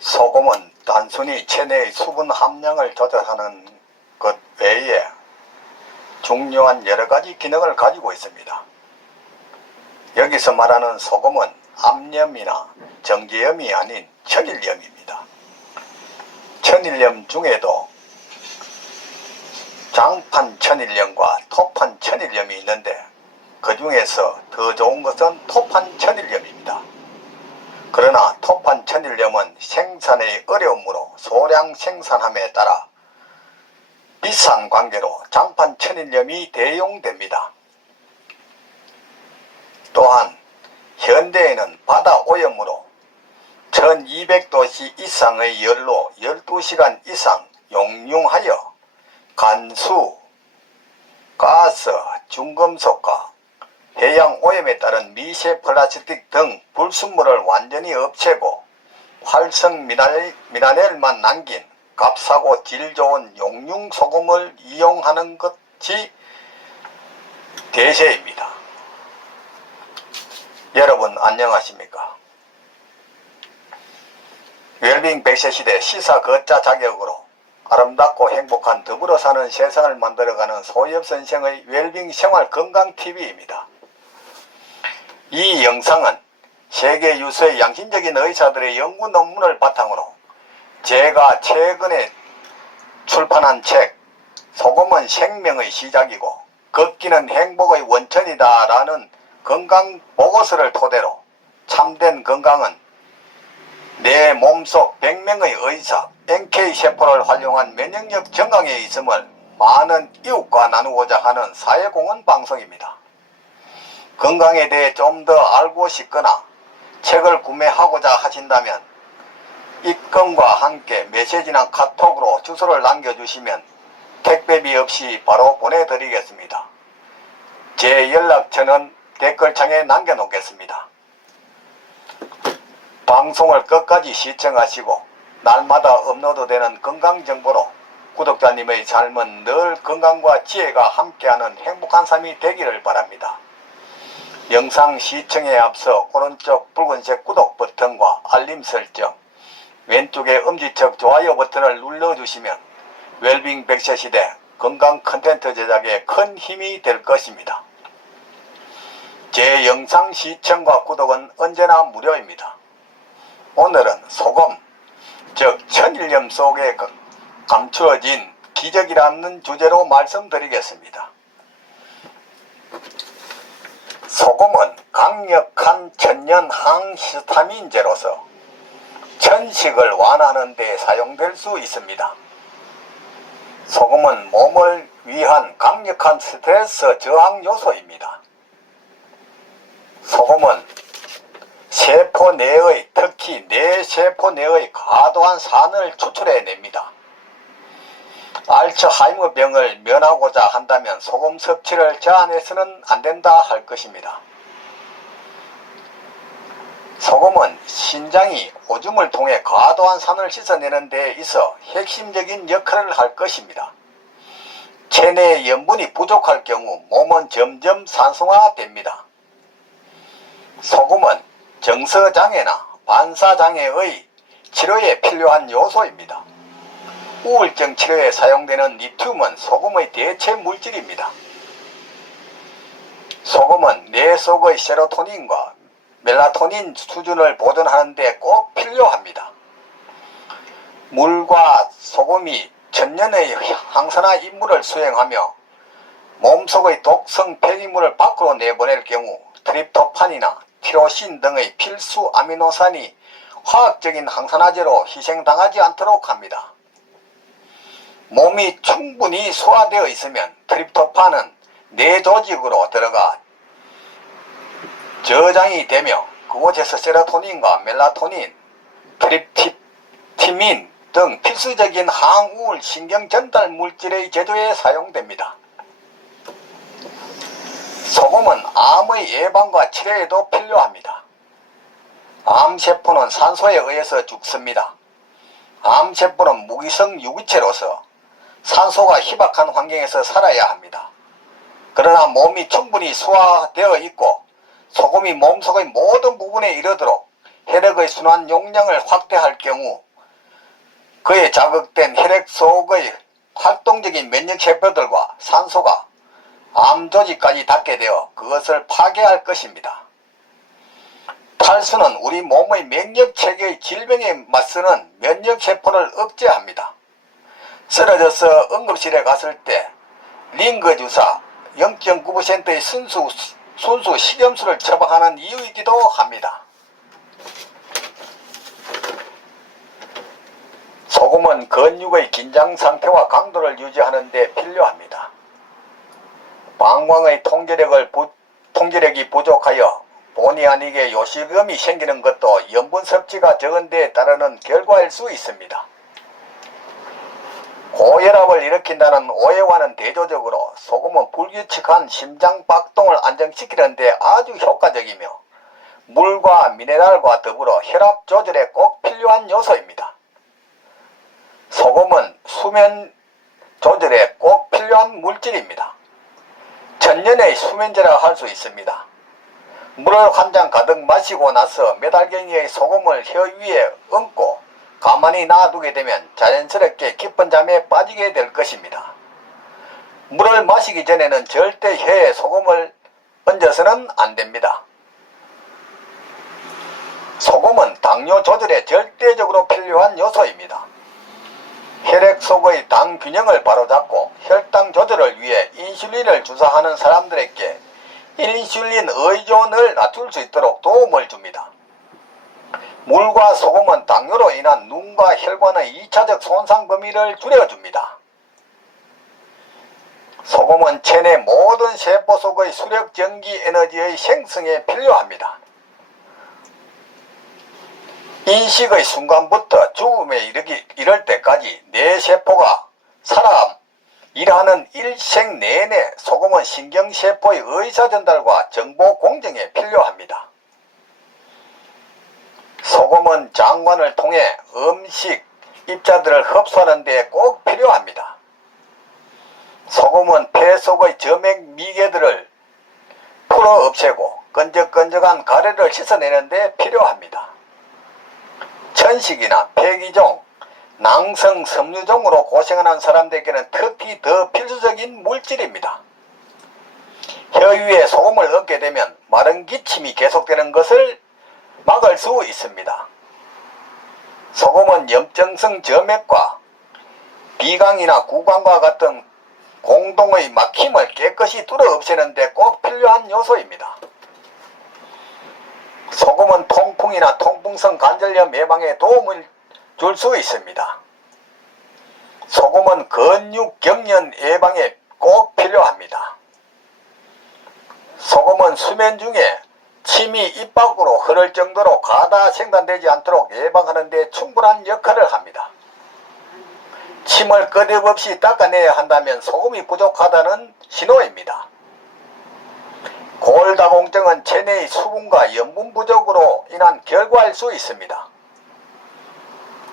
소금은 단순히 체내의 수분 함량을 조절하는 것 외에 중요한 여러 가지 기능을 가지고 있습니다. 여기서 말하는 소금은 암염이나 정제염이 아닌 천일염입니다. 천일염 중에도 장판 천일염과 토판 천일염이 있는데 그 중에서 더 좋은 것은 토판 천일염입니다. 그러나 토판 천일염은 생산의 어려움으로 소량 생산함에 따라 비싼 관계로 장판 천일염이 대용됩니다. 또한 현대에는 바다 오염으로 1200도씨 이상의 열로 12시간 이상 용융하여 간수, 가스, 중금속과 해양 오염에 따른 미세 플라스틱 등 불순물을 완전히 없애고 활성 미나렐, 미나렐만 남긴 값싸고 질 좋은 용융 소금을 이용하는 것이 대세입니다. 여러분 안녕하십니까? 웰빙 100세 시대 시사 거자 자격으로 아름답고 행복한 더불어 사는 세상을 만들어가는 소엽 선생의 웰빙 생활 건강 TV입니다. 이 영상은 세계 유수의 양심적인 의사들의 연구 논문을 바탕으로 제가 최근에 출판한 책 소금은 생명의 시작이고 걷기는 행복의 원천이다 라는 건강 보고서를 토대로 참된 건강은 내 몸속 100명의 의사 NK세포를 활용한 면역력 정강에 있음을 많은 이웃과 나누고자 하는 사회공헌 방송입니다. 건강에 대해 좀 더 알고 싶거나 책을 구매하고자 하신다면 입금과 함께 메시지나 카톡으로 주소를 남겨주시면 택배비 없이 바로 보내드리겠습니다. 제 연락처는 댓글창에 남겨놓겠습니다. 방송을 끝까지 시청하시고 날마다 업로드되는 건강정보로 구독자님의 삶은 늘 건강과 지혜가 함께하는 행복한 삶이 되기를 바랍니다. 영상 시청에 앞서 오른쪽 붉은색 구독 버튼과 알림 설정, 왼쪽의 엄지척 좋아요 버튼을 눌러주시면 웰빙 100세 시대 건강 컨텐츠 제작에 큰 힘이 될 것입니다. 제 영상 시청과 구독은 언제나 무료입니다. 오늘은 소금, 즉 천일염 속에 그 감추어진 기적이라는 주제로 말씀드리겠습니다. 소금은 강력한 천연 항히스타민제로서 천식을 완화하는 데 사용될 수 있습니다. 소금은 몸을 위한 강력한 스트레스 저항 요소입니다. 소금은 세포 내의 특히 뇌세포 내의 과도한 산을 추출해냅니다. 알츠하이머 병을 면하고자 한다면 소금 섭취를 제한해서는 안 된다 할 것입니다. 소금은 신장이 오줌을 통해 과도한 산을 씻어내는 데 있어 핵심적인 역할을 할 것입니다. 체내의 염분이 부족할 경우 몸은 점점 산성화됩니다. 소금은 정서장애나 반사장애의 치료에 필요한 요소입니다. 우울증 치료에 사용되는 리튬은 소금의 대체 물질입니다. 소금은 뇌 속의 세로토닌과 멜라토닌 수준을 보존하는 데 꼭 필요합니다. 물과 소금이 천년의 항산화 임무를 수행하며 몸속의 독성 폐기물을 밖으로 내보낼 경우 트립토판이나 티로신 등의 필수 아미노산이 화학적인 항산화제로 희생당하지 않도록 합니다. 몸이 충분히 소화되어 있으면 트립토판은 뇌 조직으로 들어가 저장이 되며 그곳에서 세로토닌과 멜라토닌, 트립티민 등 필수적인 항우울 신경 전달 물질의 제조에 사용됩니다. 소금은 암의 예방과 치료에도 필요합니다. 암세포는 산소에 의해서 죽습니다. 암세포는 무기성 유기체로서 산소가 희박한 환경에서 살아야 합니다. 그러나 몸이 충분히 소화되어 있고 소금이 몸속의 모든 부분에 이르도록 혈액의 순환 용량을 확대할 경우 그에 자극된 혈액 속의 활동적인 면역세포들과 산소가 암 조직까지 닿게 되어 그것을 파괴할 것입니다. 탈수는 우리 몸의 면역체계의 질병에 맞서는 면역세포를 억제합니다. 쓰러져서 응급실에 갔을 때 링거 주사 0.9%의 순수, 순수 식염수를 처방하는 이유이기도 합니다. 소금은 근육의 긴장 상태와 강도를 유지하는 데 필요합니다. 방광의 통제력을 부, 통제력이 부족하여 본의 아니게 요실금이 생기는 것도 염분 섭취가 적은 데에 따르는 결과일 수 있습니다. 고혈압을 일으킨다는 오해와는 대조적으로 소금은 불규칙한 심장 박동을 안정시키는 데 아주 효과적이며 물과 미네랄과 더불어 혈압 조절에 꼭 필요한 요소입니다. 소금은 수면 조절에 꼭 필요한 물질입니다. 천년의 수면제라 할 수 있습니다. 물을 한 잔 가득 마시고 나서 메달갱이의 소금을 혀 위에 얹고 가만히 놔두게 되면 자연스럽게 깊은 잠에 빠지게 될 것입니다. 물을 마시기 전에는 절대 혀에 소금을 얹어서는 안 됩니다. 소금은 당뇨 조절에 절대적으로 필요한 요소입니다. 혈액 속의 당 균형을 바로잡고 혈당 조절을 위해 인슐린을 주사하는 사람들에게 인슐린 의존을 낮출 수 있도록 도움을 줍니다. 물과 소금은 당뇨로 인한 눈과 혈관의 2차적 손상 범위를 줄여줍니다. 소금은 체내 모든 세포 속의 수력 전기 에너지의 생성에 필요합니다. 인식의 순간부터 죽음에 이르기, 이를 때까지 내 세포가 살아 일하는 일생 내내 소금은 신경세포의 의사전달과 정보 공정에 필요합니다. 소금은 장관을 통해 음식, 입자들을 흡수하는 데 꼭 필요합니다. 소금은 폐 속의 점액 미개들을 풀어 없애고 끈적끈적한 가래를 씻어내는 데 필요합니다. 천식이나 폐기종, 낭성, 섬유종으로 고생하는 사람들에게는 특히 더 필수적인 물질입니다. 혀 위에 소금을 얻게 되면 마른 기침이 계속되는 것을 막을 수 있습니다. 소금은 염증성 점액과 비강이나 구강과 같은 공동의 막힘을 깨끗이 뚫어 없애는 데 꼭 필요한 요소입니다. 소금은 통풍이나 통풍성 관절염 예방에 도움을 줄 수 있습니다. 소금은 근육 경련 예방에 꼭 필요합니다. 소금은 수면 중에 침이 입 밖으로 흐를 정도로 가다 생산되지 않도록 예방하는 데 충분한 역할을 합니다. 침을 끄집없이 닦아내야 한다면 소금이 부족하다는 신호입니다. 골다공증은 체내의 수분과 염분 부족으로 인한 결과일 수 있습니다.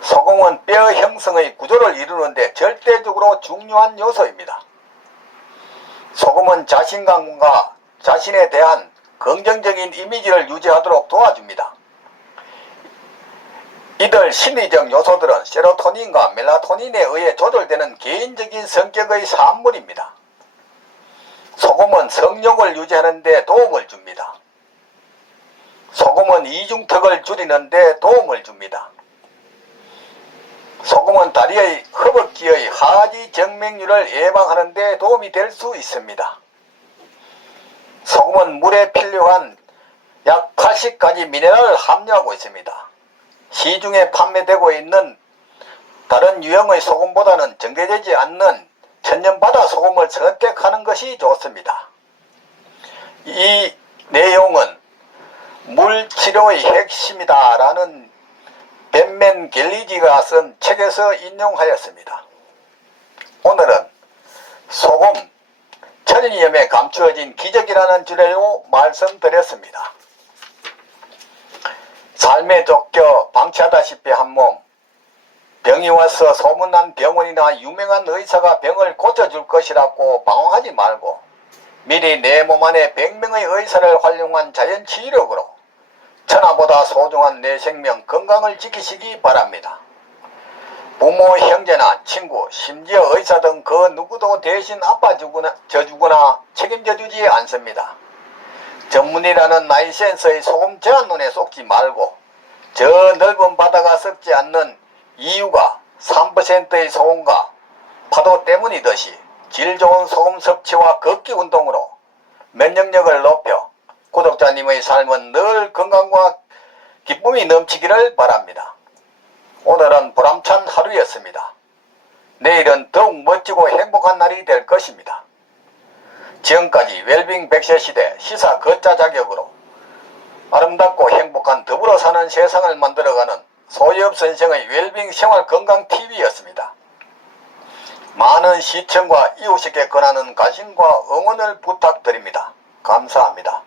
소금은 뼈 형성의 구조를 이루는데 절대적으로 중요한 요소입니다. 소금은 자신감과 자신에 대한 긍정적인 이미지를 유지하도록 도와줍니다. 이들 심리적 요소들은 세로토닌과 멜라토닌에 의해 조절되는 개인적인 성격의 산물입니다. 소금은 성욕을 유지하는 데 도움을 줍니다. 소금은 이중턱을 줄이는 데 도움을 줍니다. 소금은 다리의 허벅지의 하지 정맥류를 예방하는 데 도움이 될 수 있습니다. 소금은 물에 필요한 약 80가지 미네랄을 함유하고 있습니다. 시중에 판매되고 있는 다른 유형의 소금보다는 정제되지 않는 천연바다 소금을 선택하는 것이 좋습니다. 이 내용은 물치료의 핵심이다 라는 벤맨 갤리지가 쓴 책에서 인용하였습니다. 오늘은 천일염에 감추어진 기적이라는 주제로 말씀드렸습니다. 삶에 쫓겨 방치하다시피 한 몸, 병이 와서 소문난 병원이나 유명한 의사가 병을 고쳐줄 것이라고 방황하지 말고 미리 내 몸 안에 100명의 의사를 활용한 자연치유력으로 천하보다 소중한 내 생명 건강을 지키시기 바랍니다. 부모, 형제나 친구, 심지어 의사 등 그 누구도 대신 아파주거나 져주거나 책임져 주지 않습니다. 전문이라는 나이 센서의 소금 제한 눈에 속지 말고 저 넓은 바다가 썩지 않는 이유가 3%의 소금과 파도 때문이듯이 질 좋은 소금 섭취와 걷기 운동으로 면역력을 높여 구독자님의 삶은 늘 건강과 기쁨이 넘치기를 바랍니다. 오늘은 보람찬 하루였습니다. 내일은 더욱 멋지고 행복한 날이 될 것입니다. 지금까지 웰빙 백세 시대 시사 거자 자격으로 아름답고 행복한 더불어 사는 세상을 만들어가는 소유업 선생의 웰빙 생활 건강 TV였습니다. 많은 시청과 이웃에게 권하는 관심과 응원을 부탁드립니다. 감사합니다.